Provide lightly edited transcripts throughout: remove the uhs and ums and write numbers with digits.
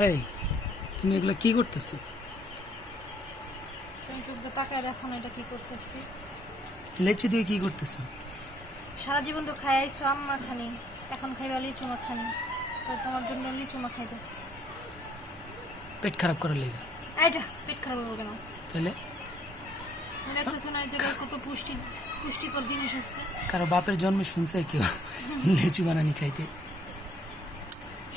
এই, তুমি এগুলো কি করতেছো? তুমি চোখ দিয়ে তাকায় দেখো না এটা কি করতেছি। লেচু দিয়ে কি করতেছো? সারা জীবন তো খাই আইছো আম্মা খানি, এখন খাইবা লিচু মা খানি, তো তোমার জন্য লিচু মা খাইতেছি। পেট খারাপ করার লেগে? এই যা, পেট খারাপ হলো কেন? তাহলে দেখতেছো না এই জায়গায় কত পুষ্টিকর জিনিস আছে। কারো বাপের জন্মে শুনছে কেউ লেচু বানানি খাইতে?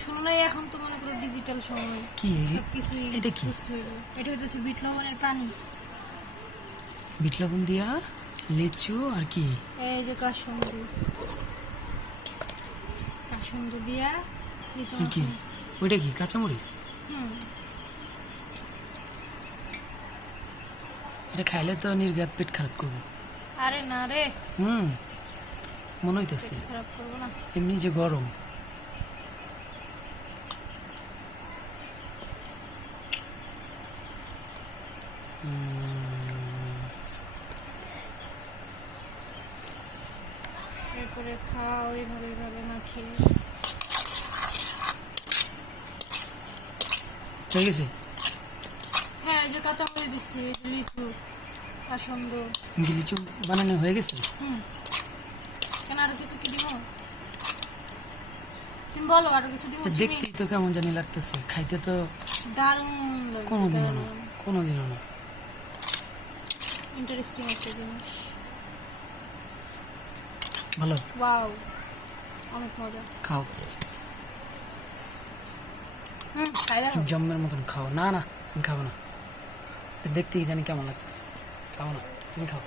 শুনলেই এখন তো মনে করো ডিজিটাল সময়, কি সবকিছুই এটা কি? বুঝতে হইবে। এটা হইতেছে বিট লবণের পানি। বিট লবণ দিয়া লিচু আর কি? এই যে কাসুন্দি দিয়া লিচু আর কি মাখানি। ওইটা কি কাঁচামরিচ? হুম, এটা খাইলে তো নির্ঘাত পেট খারাপ করবো। আরে না রে, মনে হইতেছে। খারাপ করবো না। এমনি যে গরম। এরপরে খাও এইভাবে এইভাবে না খেয়ে। হয়ে গেছে? হ্যাঁ, এই যে কাঁচামরিচ দিচ্ছি, এই যে লিচু কাসন্দ। লিচু বানানো হয়ে গেছে? হুম, কেন আরো কিছু কি দিব? তুমি বলো আরো কিছু দিব? দেখতেই তো কেমন জানি লাগতেছে, খাইতে তো দারুণ লাগবে, কোনোদিনও না, দারুণ। কোনোদিনও না। ইন্টারেস্টিং একটা জিনিস। ভালো, ওয়াও, অনেক মজা। খাও, খাই দেখো। জম্মের মতন খাও। না না, আমি খাবো না, দেখতেই জানি কেমন লাগতেছে। খাবো না, তুমি খাও।